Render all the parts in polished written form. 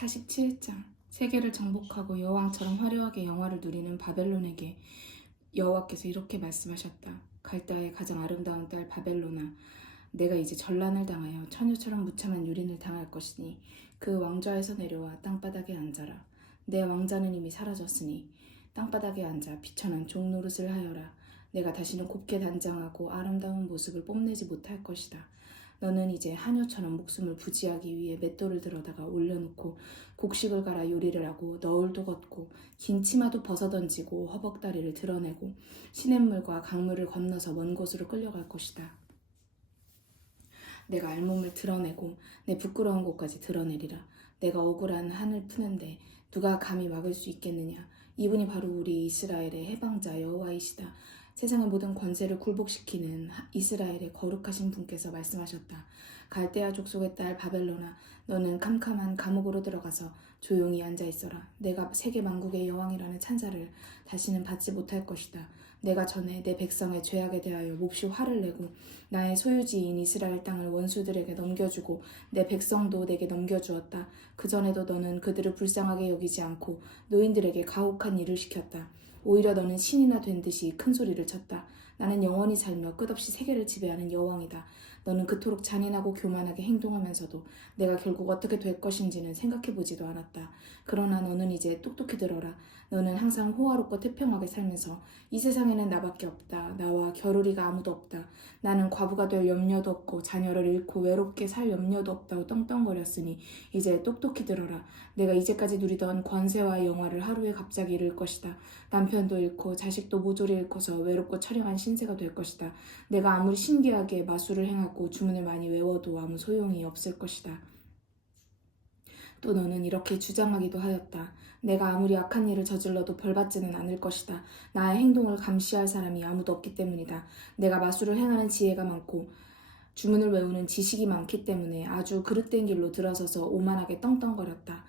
47장 세계를 정복하고 여왕처럼 화려하게 영화를 누리는 바벨론에게 여호와께서 이렇게 말씀하셨다. 갈대아의 가장 아름다운 딸 바벨론아, 내가 이제 전란을 당하여 처녀처럼 무참한 유린을 당할 것이니 그 왕좌에서 내려와 땅바닥에 앉아라. 내 왕자는 이미 사라졌으니 땅바닥에 앉아 비천한 종 노릇을 하여라. 내가 다시는 곱게 단장하고 아름다운 모습을 뽐내지 못할 것이다. 너는 이제 하녀처럼 목숨을 부지하기 위해 맷돌을 들어다가 올려놓고 곡식을 갈아 요리를 하고 너울도 걷고 긴 치마도 벗어던지고 허벅다리를 드러내고 시냇물과 강물을 건너서 먼 곳으로 끌려갈 것이다. 내가 알몸을 드러내고 내 부끄러운 곳까지 드러내리라. 내가 억울한 한을 푸는데 누가 감히 막을 수 있겠느냐. 이분이 바로 우리 이스라엘의 해방자 여호와이시다. 세상의 모든 권세를 굴복시키는 이스라엘의 거룩하신 분께서 말씀하셨다. 갈대아 족속의 딸 바벨론아, 너는 캄캄한 감옥으로 들어가서 조용히 앉아있어라. 내가 세계 만국의 여왕이라는 찬사를 다시는 받지 못할 것이다. 내가 전에 내 백성의 죄악에 대하여 몹시 화를 내고 나의 소유지인 이스라엘 땅을 원수들에게 넘겨주고 내 백성도 내게 넘겨주었다. 그전에도 너는 그들을 불쌍하게 여기지 않고 노인들에게 가혹한 일을 시켰다. 오히려 너는 신이나 된 듯이 큰 소리를 쳤다. 나는 영원히 살며 끝없이 세계를 지배하는 여왕이다. 너는 그토록 잔인하고 교만하게 행동하면서도 내가 결국 어떻게 될 것인지는 생각해보지도 않았다. 그러나 너는 이제 똑똑히 들어라. 너는 항상 호화롭고 태평하게 살면서 이 세상에는 나밖에 없다. 나와 겨루리가 아무도 없다. 나는 과부가 될 염려도 없고 자녀를 잃고 외롭게 살 염려도 없다고 떵떵거렸으니 이제 똑똑히 들어라. 내가 이제까지 누리던 권세와 영화를 하루에 갑자기 잃을 것이다. 남편도 잃고 자식도 모조리 잃고서 외롭고 처량한 신세가 될 것이다. 내가 아무리 신기하게 마술을 행하고 주문을 많이 외워도 아무 소용이 없을 것이다. 또 너는 이렇게 주장하기도 하였다. 내가 아무리 악한 일을 저질러도 벌받지는 않을 것이다. 나의 행동을 감시할 사람이 아무도 없기 때문이다. 내가 마술을 행하는 지혜가 많고 주문을 외우는 지식이 많기 때문에 아주 그릇된 길로 들어서서 오만하게 떵떵거렸다.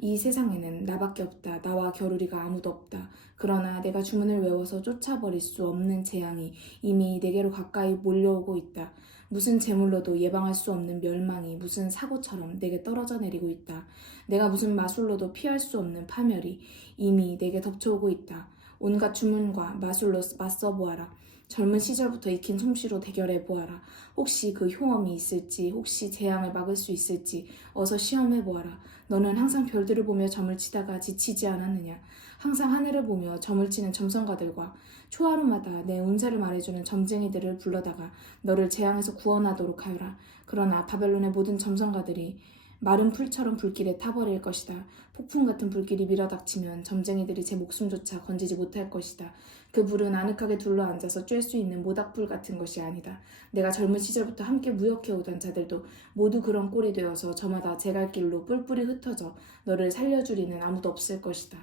이 세상에는 나밖에 없다. 나와 겨루리가 아무도 없다. 그러나 내가 주문을 외워서 쫓아버릴 수 없는 재앙이 이미 내게로 가까이 몰려오고 있다. 무슨 재물로도 예방할 수 없는 멸망이 무슨 사고처럼 내게 떨어져 내리고 있다. 내가 무슨 마술로도 피할 수 없는 파멸이 이미 내게 덮쳐오고 있다. 온갖 주문과 마술로 맞서보아라. 젊은 시절부터 익힌 솜씨로 대결해 보아라. 혹시 그 효험이 있을지, 혹시 재앙을 막을 수 있을지 어서 시험해 보아라. 너는 항상 별들을 보며 점을 치다가 지치지 않았느냐? 항상 하늘을 보며 점을 치는 점성가들과 초하루마다 내 운세를 말해주는 점쟁이들을 불러다가 너를 재앙에서 구원하도록 하여라. 그러나 바벨론의 모든 점성가들이 마른 풀처럼 불길에 타버릴 것이다. 폭풍 같은 불길이 밀어닥치면 점쟁이들이 제 목숨조차 건지지 못할 것이다. 그 불은 아늑하게 둘러앉아서 쬐 수 있는 모닥불 같은 것이 아니다. 내가 젊은 시절부터 함께 무역해오던 자들도 모두 그런 꼴이 되어서 저마다 제 갈 길로 뿔뿔이 흩어져 너를 살려주리는 아무도 없을 것이다.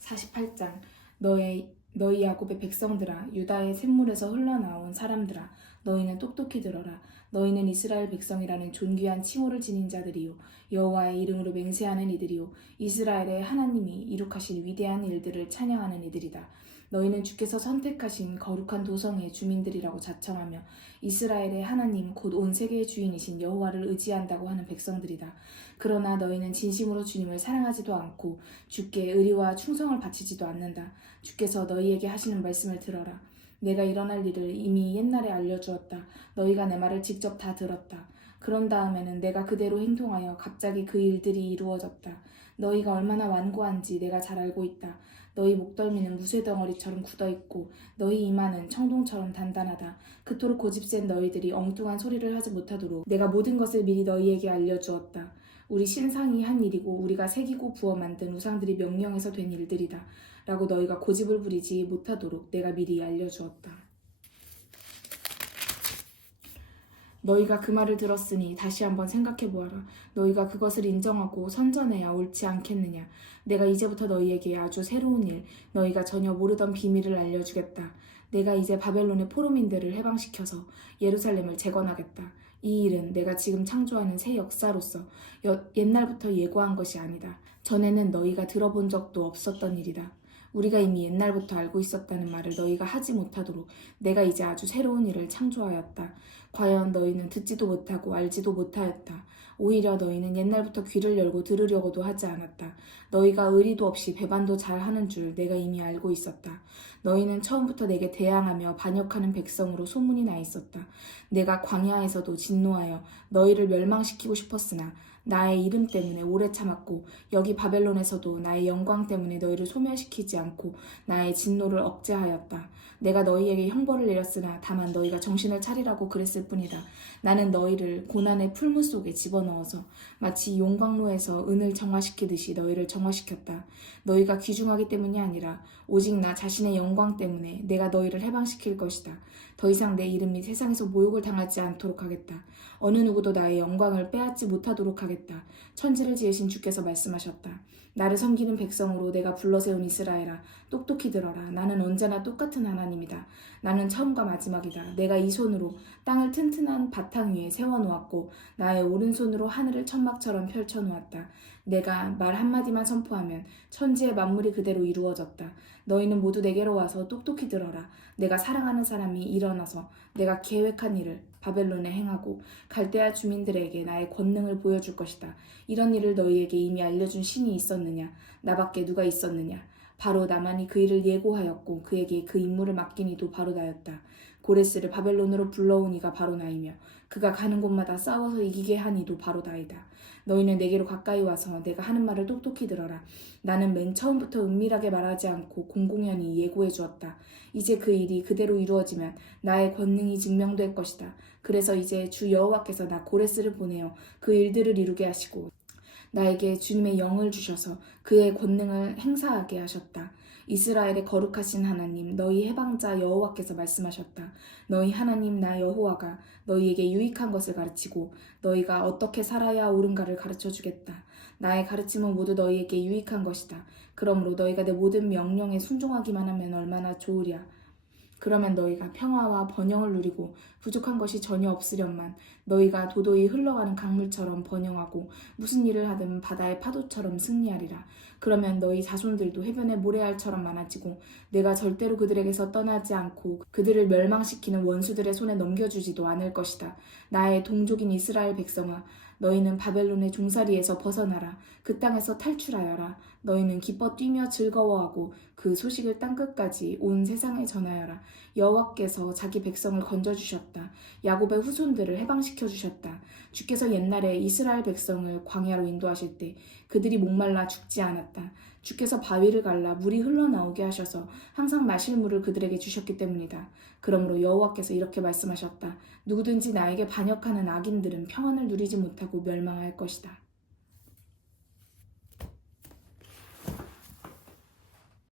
48장 너희 야곱의 백성들아, 유다의 샘물에서 흘러나온 사람들아, 너희는 똑똑히 들어라. 너희는 이스라엘 백성이라는 존귀한 칭호를 지닌 자들이요, 여호와의 이름으로 맹세하는 이들이요, 이스라엘의 하나님이 이룩하신 위대한 일들을 찬양하는 이들이다. 너희는 주께서 선택하신 거룩한 도성의 주민들이라고 자청하며 이스라엘의 하나님 곧 온 세계의 주인이신 여호와를 의지한다고 하는 백성들이다. 그러나 너희는 진심으로 주님을 사랑하지도 않고 주께 의리와 충성을 바치지도 않는다. 주께서 너희에게 하시는 말씀을 들어라. 내가 일어날 일을 이미 옛날에 알려주었다. 너희가 내 말을 직접 다 들었다. 그런 다음에는 내가 그대로 행동하여 갑자기 그 일들이 이루어졌다. 너희가 얼마나 완고한지 내가 잘 알고 있다. 너희 목덜미는 무쇠덩어리처럼 굳어있고 너희 이마는 청동처럼 단단하다. 그토록 고집센 너희들이 엉뚱한 소리를 하지 못하도록 내가 모든 것을 미리 너희에게 알려주었다. 우리 신상이 한 일이고 우리가 새기고 부어 만든 우상들이 명령해서 된 일들이다. 라고 너희가 고집을 부리지 못하도록 내가 미리 알려주었다. 너희가 그 말을 들었으니 다시 한번 생각해보아라. 너희가 그것을 인정하고 선전해야 옳지 않겠느냐. 내가 이제부터 너희에게 아주 새로운 일, 너희가 전혀 모르던 비밀을 알려주겠다. 내가 이제 바벨론의 포로민들을 해방시켜서 예루살렘을 재건하겠다. 이 일은 내가 지금 창조하는 새 역사로서 옛날부터 예고한 것이 아니다. 전에는 너희가 들어본 적도 없었던 일이다. 우리가 이미 옛날부터 알고 있었다는 말을 너희가 하지 못하도록 내가 이제 아주 새로운 일을 창조하였다. 과연 너희는 듣지도 못하고 알지도 못하였다. 오히려 너희는 옛날부터 귀를 열고 들으려고도 하지 않았다. 너희가 의리도 없이 배반도 잘하는 줄 내가 이미 알고 있었다. 너희는 처음부터 내게 대항하며 반역하는 백성으로 소문이 나 있었다. 내가 광야에서도 진노하여 너희를 멸망시키고 싶었으나 나의 이름 때문에 오래 참았고 여기 바벨론에서도 나의 영광 때문에 너희를 소멸시키지 않고 나의 진노를 억제하였다. 내가 너희에게 형벌을 내렸으나 다만 너희가 정신을 차리라고 그랬을 뿐이다. 나는 너희를 고난의 풀무 속에 집어넣어서 마치 용광로에서 은을 정화시키듯이 너희를 정화시켰다. 너희가 귀중하기 때문이 아니라 오직 나 자신의 영광 때문에 내가 너희를 해방시킬 것이다. 더 이상 내 이름이 세상에서 모욕을 당하지 않도록 하겠다. 어느 누구도 나의 영광을 빼앗지 못하도록 하겠다. 천지를 지으신 주께서 말씀하셨다. 나를 섬기는 백성으로 내가 불러세운 이스라엘아, 똑똑히 들어라. 나는 언제나 똑같은 하나님이다. 나는 처음과 마지막이다. 내가 이 손으로 땅을 튼튼한 바탕 위에 세워놓았고 나의 오른손으로 하늘을 천막처럼 펼쳐놓았다. 내가 말 한마디만 선포하면 천지의 만물이 그대로 이루어졌다. 너희는 모두 내게로 와서 똑똑히 들어라. 내가 사랑하는 사람이 일어나서 내가 계획한 일을 바벨론에 행하고 갈대아 주민들에게 나의 권능을 보여줄 것이다. 이런 일을 너희에게 이미 알려준 신이 있었느냐? 나밖에 누가 있었느냐? 바로 나만이 그 일을 예고하였고 그에게 그 임무를 맡긴 이도 바로 나였다. 고레스를 바벨론으로 불러온 이가 바로 나이며 그가 가는 곳마다 싸워서 이기게 한 이도 바로 나이다. 너희는 내게로 가까이 와서 내가 하는 말을 똑똑히 들어라. 나는 맨 처음부터 은밀하게 말하지 않고 공공연히 예고해 주었다. 이제 그 일이 그대로 이루어지면 나의 권능이 증명될 것이다. 그래서 이제 주 여호와께서 나 고레스를 보내어 그 일들을 이루게 하시고 나에게 주님의 영을 주셔서 그의 권능을 행사하게 하셨다. 이스라엘의 거룩하신 하나님, 너희 해방자 여호와께서 말씀하셨다. 너희 하나님 나 여호와가 너희에게 유익한 것을 가르치고 너희가 어떻게 살아야 옳은가를 가르쳐주겠다. 나의 가르침은 모두 너희에게 유익한 것이다. 그러므로 너희가 내 모든 명령에 순종하기만 하면 얼마나 좋으랴. 그러면 너희가 평화와 번영을 누리고 부족한 것이 전혀 없으련만 너희가 도도히 흘러가는 강물처럼 번영하고 무슨 일을 하든 바다의 파도처럼 승리하리라. 그러면 너희 자손들도 해변의 모래알처럼 많아지고 내가 절대로 그들에게서 떠나지 않고 그들을 멸망시키는 원수들의 손에 넘겨주지도 않을 것이다. 나의 동족인 이스라엘 백성아, 너희는 바벨론의 종살이에서 벗어나라. 그 땅에서 탈출하여라. 너희는 기뻐 뛰며 즐거워하고 그 소식을 땅끝까지 온 세상에 전하여라. 여호와께서 자기 백성을 건져주셨다. 야곱의 후손들을 해방시켜주셨다. 주께서 옛날에 이스라엘 백성을 광야로 인도하실 때 그들이 목말라 죽지 않았다. 주께서 바위를 갈라 물이 흘러나오게 하셔서 항상 마실 물을 그들에게 주셨기 때문이다. 그러므로 여호와께서 이렇게 말씀하셨다. 누구든지 나에게 반역하는 악인들은 평안을 누리지 못하고 멸망할 것이다.